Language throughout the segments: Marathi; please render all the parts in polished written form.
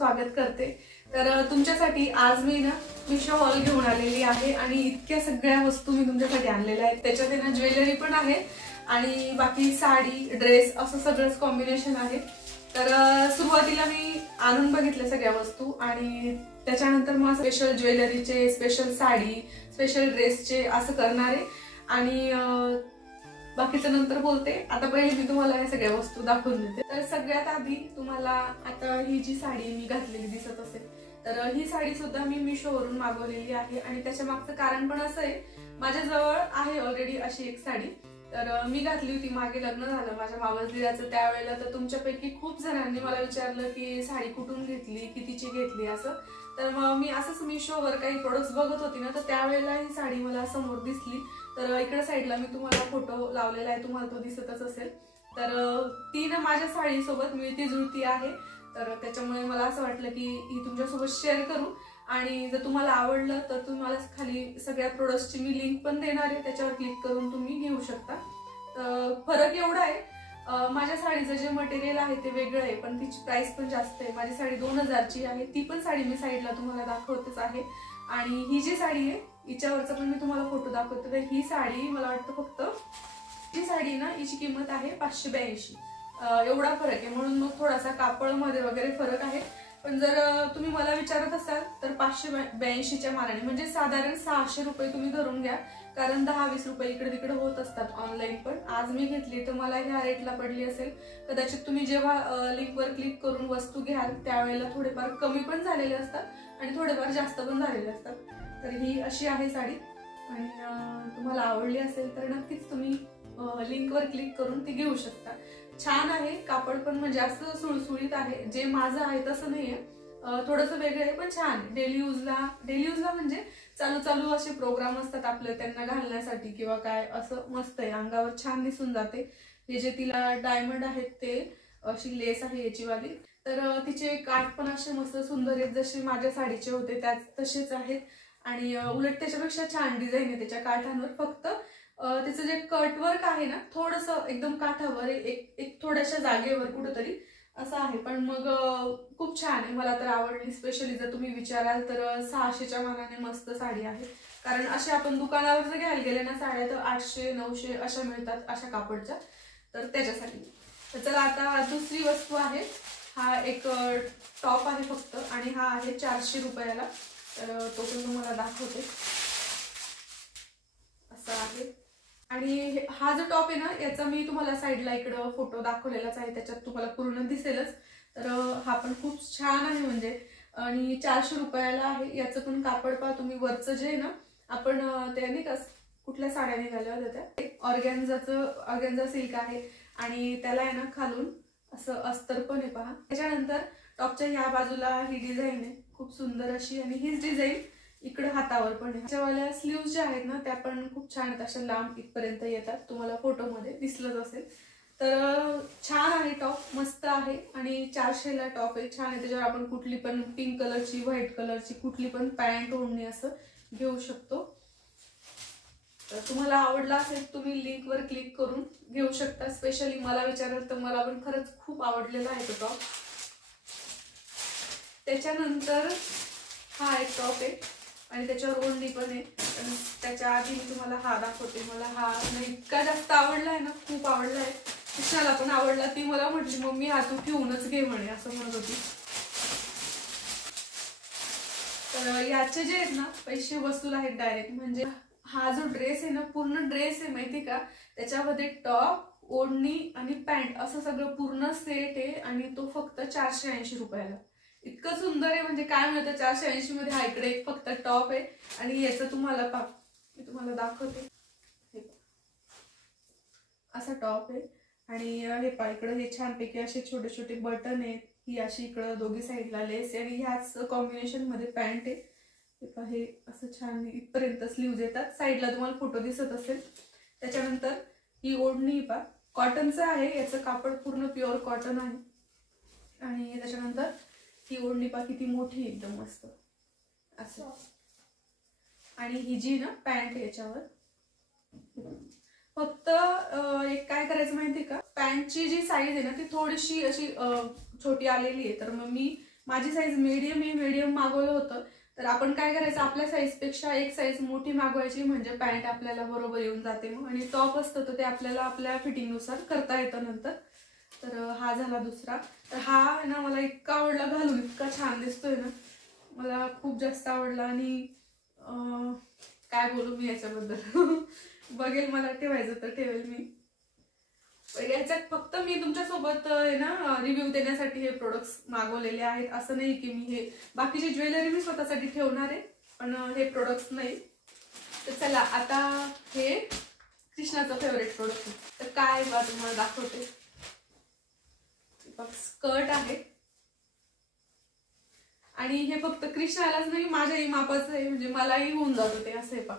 स्वागत करते। तर तुमच्यासाठी आज मी मिशो हॉल घेऊन आलेली आहे आणि इतक्या सगळ्या वस्तू मी तुमच्यासाठी आणलेल्या आहेत। त्याच्यात ज्वेलरी पण आहे आणि बाकी साडी ड्रेस असं सगळंच कॉम्बिनेशन आहे। तर सुरुवातीला मी आणून बघितल्या सगळ्या वस्तू आणि त्याच्यानंतर मग स्पेशल ज्वेलरीचे, स्पेशल साडी, स्पेशल ड्रेसचे असं करणार आहे आणि बाकीचं नंतर बोलते। आता पहिले मी तुम्हाला या सगळ्या वस्तू दाखवून देते। तर सगळ्यात आधी तुम्हाला आता ही जी साडी मी घातलेली दिसत असेल, तर ही साडी सुद्धा मी मिशो वरून मागवलेली आहे आणि त्याच्या मागचं कारण पण असं आहे, माझ्याजवळ आहे ऑलरेडी अशी एक साडी। तर मी घातली होती, मागे लग्न झालं माझ्या मावस दिराचं त्यावेळेला। तर तुमच्यापैकी खूप जणांनी मला विचारलं की साडी कुठून घेतली, कितीची घेतली असं। तर मग मी असंच मिशोवर काही प्रोडक्ट्स बघत होती ना, तर त्यावेळेला ही साडी मला समोर दिसली। तर इकडे साईडला मी तुम्हाला फोटो लावलेला आहे, तुम्हाला तो दिसतच असेल। तर ती माझ्या साडीसोबत मिळती जुळती आहे। तर त्याच्यामुळे मला असं वाटलं की ही तुमच्यासोबत शेअर करू आणि जर तुम्हाला आवडलं तर तुम्हाला खाली सगळ्या प्रोडक्ट्सची मी लिंक पण देणार आहे, त्याच्यावर क्लिक करून तुम्ही घेऊ शकता। तर फरक एवढा आहे, माझ्या साडीचं जे मटेरियल आहे ते वेगळं आहे, पण तिची प्राइस पण जास्त आहे। माझी साडी 2000ची आहे। ती पण साडी मी साईडला तुम्हाला दाखवतेच आहे आणि ही जी साडी आहे हिच्यावरचा पण मी तुम्हाला फोटो दाखवते। तर ही साडी मला वाटतं फक्त ही साडी हिची किंमत आहे 582। एवढा फरक आहे, म्हणून मग थोडासा कापडमध्ये वगैरे फरक आहे। पण जर तुम्ही मला विचारत असाल तर 582च्या मानाने म्हणजे साधारण 600 रुपये तुम्ही धरून घ्या, कारण 10-20 रुपये इकडे तिकडे होत असतात ऑनलाईन। पण आज मी घेतली तर मला ह्या रेटला पडली असेल। कदाचित तुम्ही जेव्हा लिंकवर क्लिक करून वस्तू घ्याल त्यावेळेला थोडेफार कमी पण झालेले असतात आणि थोडेफार जास्त पण झालेले असतात। तर ही अशी आहे साडी आणि तुम्हाला आवडली असेल तर नक्कीच तुम्ही लिंकवर क्लिक करून ती घेऊ शकता। छान आहे, कापड पण म्हणजे असं सुळसुळीत आहे, जे माझं आहे तसं नाहीये, थोडंसं वेगळं आहे पण छान। डेली यूजला म्हणजे चालू असे प्रोग्राम असतात आपले, त्यांना घालण्यासाठी किंवा काय असं मस्त आहे, अंगावर छान दिसून जाते। हे जे तिला डायमंड आहेत ते अशी लेस आहे याची वाली। तर तिचे काठ पण असे मस्त सुंदर आहेत, जसे माझ्या साडीचे होते तसेच आहेत आणि उलट त्याच्यापेक्षा छान डिझाईन आहे त्याच्या काठांवर। फक्त त्याचं जे कटवर्क आहे ना, थोडंसं एकदम काठावर एक थोड्याशा जागेवर कुठेतरी असं आहे, पण मग खूप छान आहे, मला तर आवडली। स्पेशली जर तुम्ही विचाराल तर 600च्या मानाने मस्त साडी आहे, कारण अशा आपण दुकानावर जर घ्यायला गेले ना साड्या तर 800-900 अशा मिळतात अशा कापडच्या, तर त्याच्यासाठी। तर चला आता दुसरी वस्तू आहे, हा एक टॉप आहे फक्त आणि हा आहे 400 रुपयाला। तर तो पण तुम्हाला दाखवते, असा आहे। आणि हा जो टॉप आहे ना, याचा मी तुम्हाला साईडला इकडं फोटो दाखवलेलाच आहे, त्याच्यात तुम्हाला पूर्ण दिसेलच। तर हा पण खूप छान आहे म्हणजे, आणि 400 रुपयाला आहे। याचं पण कापड पहा तुम्ही, वरचं जे आहे ना, आपण ते नाही का कुठल्या साड्या निघाल्या होत्या त्या ऑर्गॅन्झा सिल्क आहे आणि त्याला आहे ना खालून असं अस्तर पण आहे पहा। त्याच्यानंतर टॉपच्या ह्या बाजूला ही डिझाईन आहे खूप सुंदर अशी, आणि हीच डिझाईन इकडे हातावर पण आहे। त्याच्यावाल्या स्लीव्ज ज्या आहेत ना त्या पण खूप छान आहेत, अशा लांब इथपर्यंत येतात, तुम्हाला फोटोमध्ये दिसलंच असेल। तर छान आहे टॉप, मस्त आहे आणि 400ला टॉप आहे, छान आहे। त्याच्यावर आपण कुठली पण पिंक कलरची, व्हाईट कलरची कुठली पण पॅन्ट ओढणी असं घेऊ शकतो। तर तुम्हाला आवडला असेल तुम्ही लिंकवर क्लिक करून घेऊ शकता। स्पेशली मला विचाराल तर मला पण खरंच खूप आवडलेला आहे तो टॉप। त्याच्यानंतर हा एक टॉप आहे आणि त्याच्यावर ओढणी पण आहे। त्याच्या आधी मी तुम्हाला हा दाखवते, मला हा इतका जास्त आवडला आहे ना, खूप आवडला आहे। कृष्णाला पण आवडला, ती मला म्हटली मम्मी हा तू ठेवूनच घे म्हणे, असं म्हणत होती। तर याचे जे आहेत ना पैसे वसूल आहेत डायरेक्ट, म्हणजे हा जो ड्रेस आहे ना पूर्ण ड्रेस आहे माहिती का, त्याच्यामध्ये टॉप, ओढणी आणि पॅन्ट असं सगळं पूर्ण सेट आहे आणि तो फक्त 480 रुपयाला। इतकं सुंदर आहे म्हणजे काय मिळतं 480 मध्ये। हा इकडे एक फक्त टॉप आहे आणि याचं तुम्हाला मी तुम्हाला दाखवते, असा टॉप आहे आणि हे पहा इकडे हे छानपैकी असे छोटे छोटे बटन आहेत, ही अशी इकडं दोघी साईडला लेस आणि ह्याच कॉम्बिनेशन मध्ये पॅन्ट आहे। हे पहा हे असं छान इथपर्यंत स्लीव्ज येतात, साईडला तुम्हाला फोटो दिसत असेल। त्याच्यानंतर ही ओढणी पहा कॉटनचं आहे, याचं कापड पूर्ण प्युअर कॉटन आहे आणि त्याच्यानंतर ही ओढणी पहा किती मोठी एकदम मस्त असं। आणि ही जी ना पॅन्ट याच्यावर फक्त एक काय करायचं माहिती का, पॅन्टची जी साईज आहे ना ती थोडीशी अशी छोटी आलेली आहे, तर मग मी माझी साईज मीडियम आहे, मीडियम मागवलं होतं. तर आपण काय करायचं, आपल्या साईजपेक्षा एक साईज मोठी मागवायची, म्हणजे पॅन्ट आपल्याला बरोबर येऊन जाते मग. आणि टॉप असतं तर ते आपल्याला आपल्या फिटिंगनुसार करता येतं नंतर. तर हा झाला दुसरा. तर हा ना मला इतका आवडला घालून, इतका छान दिसतोय ना, मला खूप जास्त आवडला. आणि काय बोलू मी याच्याबद्दल बघेल मला ठेवायचं तर ठेवेल मी. याच्यात फक्त मी तुमच्यासोबत आहे ना रिव्ह्यू देण्यासाठी हे प्रोडक्ट्स मागवलेले आहेत. असं नाही की मी हे बाकीची ज्वेलरी मी स्वतःसाठी ठेवणार आहे, पण हे प्रोडक्ट्स नाही. तर चला आता हे कृष्णाचं फेवरेट प्रोडक्ट आहे. तर काय बा तुम्हाला दाखवते. स्कर्ट आहे आणि हे फक्त कृष्णालाच नाही, माझ्याही मापाचं आहे, म्हणजे मलाही होऊन जातं ते. असं आहे पा,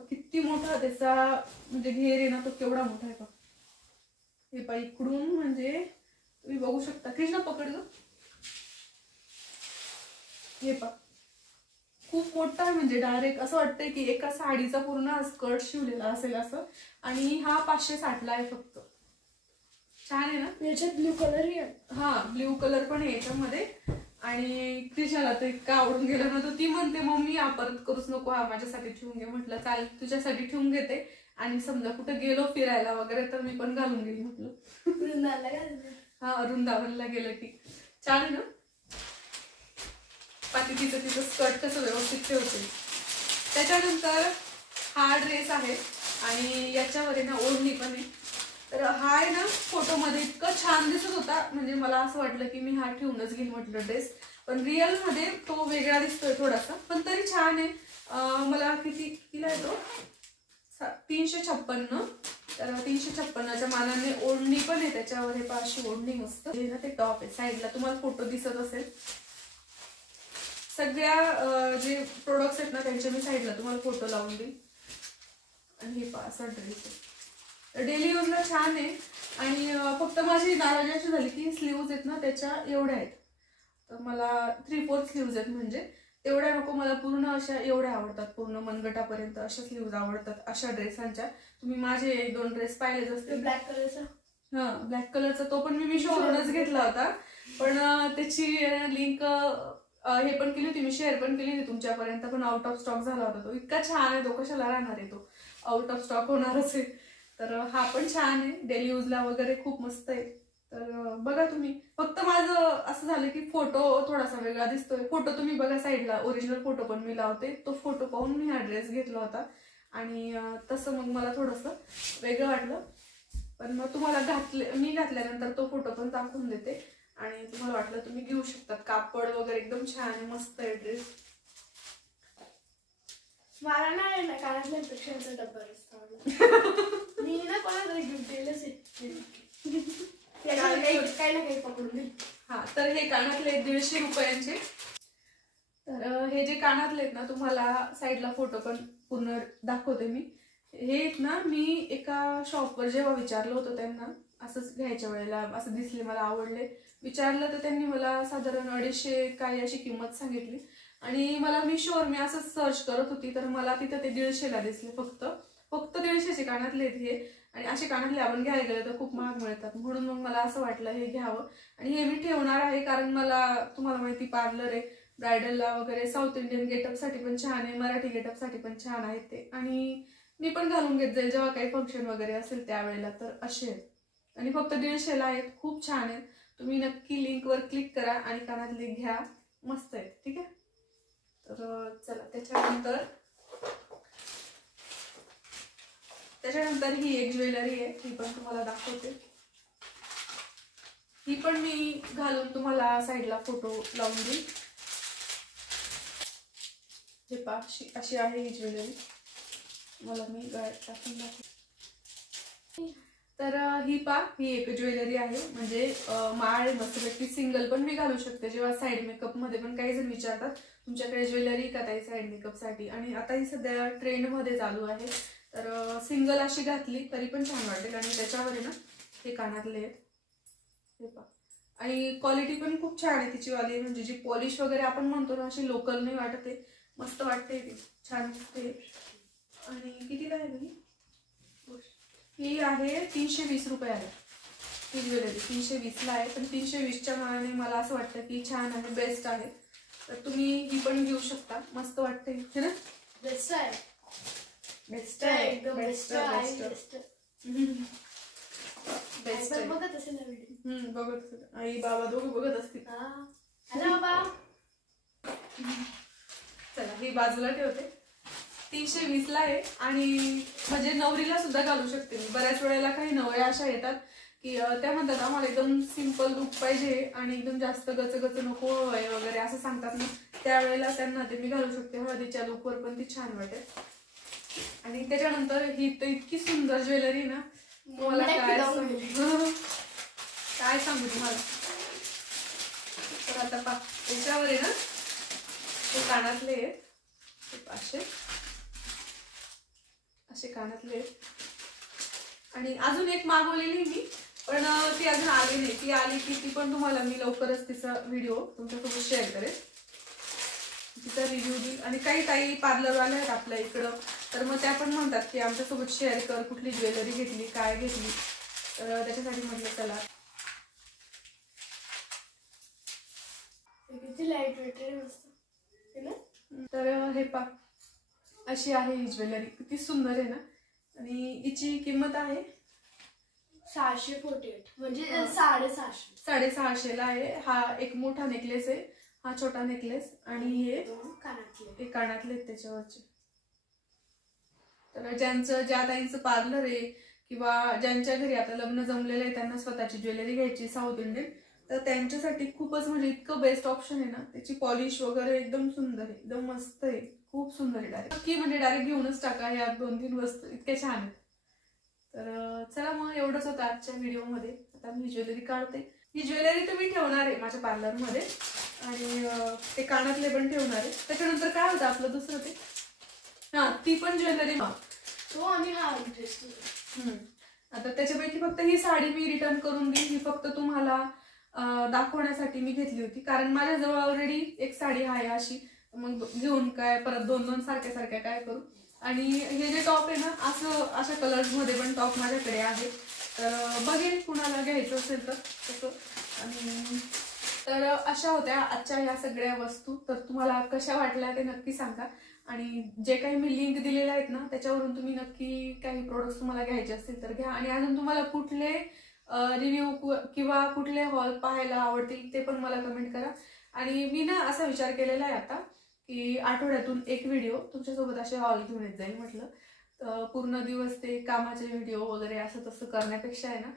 किती मोठा त्याचा म्हणजे घेर आहे ना, तो केवढा मोठा आहे पा. हे पा इकडून म्हणजे तुम्ही बघू शकता. कृष्णा पकड ग. हे पा खूप मोठा आहे, म्हणजे डायरेक्ट असं वाटतंय की एका साडीचा पूर्ण स्कर्ट शिवलेला असेल असं. आणि हा 560 ला आहे फक्त. छान आहे ना. याच्यात ब्ल्यू कलरही आहे. हा ब्ल्यू कलर पण आहे याच्यामध्ये. आणि कृष्णाला तर इतका आवडून गेला ना, तर ती म्हणते मम्मी हा परत करूच नको, हा माझ्यासाठी ठेवून घे. म्हटलं चालेल तुझ्यासाठी ठेवून घेते, आणि समजा कुठे गेलो फिरायला वगैरे तर मी पण घालून गेली. म्हटलं वृंदावनला. हा वृंदावनला गेलं की. छान आहे ना. बाकी तिचं स्कर्ट कसं व्यवस्थित ठेवते. त्याच्यानंतर हा ड्रेस आहे आणि याच्यावर आहे ना ओढणी पण आहे. तर हा आहे ना फोटोमध्ये इतकं छान दिसत होता, म्हणजे मला असं वाटलं की मी हा ठेवूनच घेईन म्हटलं ड्रेस. पण रिअल मध्ये तो वेगळा दिसतोय थोडासा, पण तरी छान आहे. मला कितीला आहे तो 356. तर 356च्या मानाने ओढणी पण आहे त्याच्यावर. हे पाशी ओढणी मस्त हे ना. ते टॉप आहे साईडला, तुम्हाला फोटो दिसत असेल. सगळ्या जे प्रोडक्ट्स आहेत ना त्यांचे मी साईडला तुम्हाला फोटो लावून देईन. आणि हे पहा असा ड्रेस आहे. डेली यूजला छान आहे. आणि फक्त माझी नाराजी अशी झाली की स्लीव्ज आहेत ना त्याच्या एवढ्या आहेत. तर मला 3/4 स्लीव्ज आहेत, म्हणजे तेवढ्या नको मला. पूर्ण अशा एवढ्या आवडतात, पूर्ण मनगटापर्यंत अशा स्लीव्ज आवडतात अशा ड्रेसांच्या. तुम्ही माझे 1-2 ड्रेस पाहिलेच असतील. ब्लॅक कलरचा. हा ब्लॅक कलरचा तो पण मी मिशोवरूनच घेतला होता. पण त्याची लिंक हे पण केली होती मी, शेअर पण केली होती तुमच्यापर्यंत, पण आउट ऑफ स्टॉक झाला होता. तो इतका छान आहे, तो कशाला राहणार आहे, तो आउट ऑफ स्टॉक होणारच आहे. तर हा पण छान आहे, डेली यूजला वगैरे खूप मस्त आहे. तर बघा तुम्ही. फक्त माझं असं झालं की फोटो थोडासा वेगळा दिसतोय. फोटो तुम्ही बघा साईडला, ओरिजिनल फोटो पण मी लावते. तो फोटो पाहून मी हा ड्रेस घेतला होता. आणि तसं मग मला थोडंसं वेगळं वाटलं. पण मग तुम्हाला मी घातल्यानंतर तो फोटो पण दाखवून देते, आणि तुम्हाला वाटलं तुम्ही घेऊ शकतात. कापड वगैरे एकदम छान आहे, मस्त आहे ड्रेस. मला नाही ना कानातल्यापेक्षा डब्बा मी ना कोणाला गिफ्ट दिलंच काही ना काही पकडून दे. हा तर हे कानातले 150 रुपयांचे. तर हे जे कानातले आहेत ना, तुम्हाला साईडला फोटो पण पूर्ण दाखवते मी. हे आहेत ना, मी एका शॉपवर जेव्हा विचारलं होतं त्यांना, असंच घ्यायच्या वेळेला असं दिसले, मला आवडले, विचारलं तर त्यांनी मला साधारण 250 काही अशी किंमत सांगितली. आणि मला मिशोवर मी असंच सर्च करत होती, तर मला तिथं ते 150ला दिसले. फक्त 150चे कानातले आहेत हे. आणि असे कानातले आपण घ्यायला गेले तर खूप महाग मिळतात, म्हणून मग मला असं वाटलं हे घ्यावं. आणि हे मी ठेवणार आहे, कारण मला तुम्हाला माहिती पार्लर आहे, ब्रायडलला वगैरे साऊथ इंडियन गेटअपसाठी पण छान आहे, मराठी गेटअपसाठी पण छान आहे ते. आणि मी पण घालून घेत जाईल जेव्हा काही फंक्शन वगैरे असेल त्यावेळेला. तर असे आहेत आणि फक्त 150ला आहेत, खूप छान आहेत. तुम्ही नक्की लिंकवर क्लिक करा आणि कानातले घ्या, मस्त आहेत. ठीक आहे. तर चला त्याच्यानंतर ही एक ज्वेलरी आहे, ही पण तुम्हाला दाखवते. ही पण मी घालून तुम्हाला साईडला फोटो लावून देईन. हे पहा अशी आहे ही ज्वेलरी, मला मी गळ्यात टाकून दाखवते. तर ही एक ज्वेलरी आहे, म्हणजे माळ मस्तपैकी सिंगल पण मी घालू शकते. जेव्हा साईड मेकअप मध्ये पण काही जण विचारतात तुमच्याकडे ज्वेलरी का ताई साईड मेकअप साठी, आणि आता ही सध्या ट्रेंड मध्ये चालू आहे. तर सिंगल अशी घातली तरी पण छान वाटेल. आणि त्याच्यावर आहे ना हे कानातले आहेत, हे पहा. आणि क्वालिटी पण खूप छान आहे तिची वाली, म्हणजे जी पॉलिश वगैरे आपण म्हणतो ना, अशी लोकल नाही वाटत आहे, मस्त वाटते ती, छान दिसते. आणि कितीला आहे ही आहे 320 रुपये आहे. ही ज्वेलरी 320ला आहे, पण 320च्या मानाने मला असं वाटतं की छान आहे, बेस्ट आहे. तर तुम्ही ही पण घेऊ शकता, मस्त वाटते है ना. बेस्ट आहे, बेस्ट आहे, एकदम बेस्ट आहे. बेस्ट आहे. बघत असेल ना व्हिडिओ. बघत असेल, आई बाबा दोघं बघत असतील. हॅलो बाबा. चला ही बाजूला ठेवते. 320ला आहे आणि म्हणजे नवरीला सुद्धा घालू शकते मी. बऱ्याच वेळेला काही नवऱ्या अशा येतात की त्या म्हणतात आम्हाला एकदम सिंपल लुक पाहिजे आणि एकदम जास्त गच नको आहे वगैरे असं सांगतात ना, त्यावेळेला त्यांना ते मी घालू शकते. हळदीच्या लुकवर पण ती छान वाटेल. आणि त्याच्यानंतर ही तर इतकी सुंदर ज्वेलरी ना, मला काय सांगू तुम्हाला. तर आता त्याच्यावर आहे ना हे कानातले आहेत, असे कानातले आहेत. आणि अजून एक मागवलेली मी, पण ती अजून आली नाही. ती आली की ती पण तुम्हाला मी लवकरच तिचा व्हिडिओ तुमच्यासोबत शेअर करेन, तिचा रिव्ह्यू देईल. आणि काही पार्लरवाले आहेत आपल्या इकडं, तर मग त्या पण म्हणतात की आमच्यासोबत शेअर कर कुठली ज्वेलरी घेतली, काय घेतली. तर त्याच्यासाठी म्हटलं चला. किती लाईट वेट आहे, मस्त है ना. तर हे पा, अशी आहे ही ज्वेलरी, किती सुंदर आहे ना. आणि हिची किंमत आहे 648, म्हणजे 650. 650ला आहे. हा एक मोठा नेकलेस आहे, हा छोटा नेकलेस, आणि हे कानातले त्याच्यावरचे. तर ज्या ताईंचं पार्लर आहे किंवा ज्यांच्या घरी आता लग्न जमलेलं आहे, त्यांना स्वतःची ज्वेलरी घ्यायची साऊथ इंडियन, तर त्यांच्यासाठी खूपच म्हणजे इतकं बेस्ट ऑप्शन आहे ना. त्याची पॉलिश वगैरे एकदम सुंदर आहे, एकदम मस्त आहे, खूप सुंदर आहे. डायरेक्ट घेऊनच टाका या 2-3 वस्तू, इतक्या छान आहेत. तर चला मग एवढंच होतं आजच्या व्हिडिओमध्ये. आता मी ज्वेलरी काढते. ही ज्वेलरी तर मी ठेवणार आहे माझ्या पार्लरमध्ये, आणि ते कानातले पण ठेवणार आहे. त्याच्यानंतर काय होतं आपलं दुसरं ते, ती पण ज्वेलरी आणि हा ड्रेस. आता त्याच्यापैकी फक्त ही साडी मी रिटर्न करून देईन. ही फक्त तुम्हाला दाखवण्यासाठी मी घेतली होती, कारण माझ्याजवळ ऑलरेडी एक साडी आहे अशी, मग घेऊन काय परत 2-2 सारख्या काय करू. आणि हे जे टॉप आहे ना, अशा कलर्स मध्ये पण टॉप माझ्याकडे आहे. तर बघेन कुणाला घ्यायचं असेल तर तसं. आणि तर अशा होत्या आजच्या ह्या सगळ्या वस्तू. तर तुम्हाला कशा वाटल्या ते नक्की सांगा. आणि जे काही मी लिंक दिलेले आहेत ना, त्याच्यावरून तुम्ही नक्की काही प्रोडक्ट्स तुम्हाला घ्यायचे असतील तर घ्या. आणि अजून तुम्हाला कुठले रिव्ह्यू किंवा कुठले हॉल पाहायला आवडतील ते पण मला कमेंट करा. आणि मी ना असा विचार केलेला आहे आता की आठवड्यातून एक व्हिडिओ तुमच्यासोबत असे हॉल घेऊन येत जाईल. म्हटलं पूर्ण दिवस ते कामाचे व्हिडिओ वगैरे असं तसं करण्यापेक्षा आहे ना,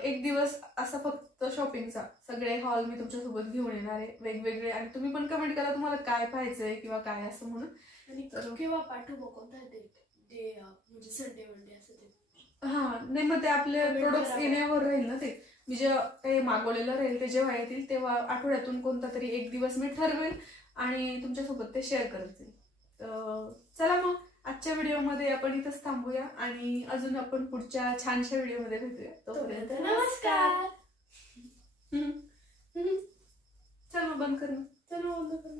एक दिवस असा फक्त शॉपिंगचा सगळे हॉल मी तुमच्यासोबत घेऊन येणार आहे वेगवेगळे. आणि तुम्ही पण कमेंट करा तुम्हाला काय पाहायचंय किंवा काय असं म्हणून. आणि केव्हा पाठवू कोणता डे, म्हणजे संडे वनडे असं ते. नाही मग ते आपले प्रोडक्ट्स येण्यावर राहील ना. ते मी जे काही मागवलेलं राहील ते जेव्हा येतील तेव्हा आठवड्यातून कोणता तरी एक दिवस मी ठरवेल आणि तुमच्यासोबत ते शेअर करत जाईल. तर चला मग आजच्या व्हिडिओमध्ये आपण इथंच थांबूया आणि अजून आपण पुढच्या छानशा व्हिडिओमध्ये भेटूया. तोपर्यंत नमस्कार. चल मग बंद कर. चल बंद कर.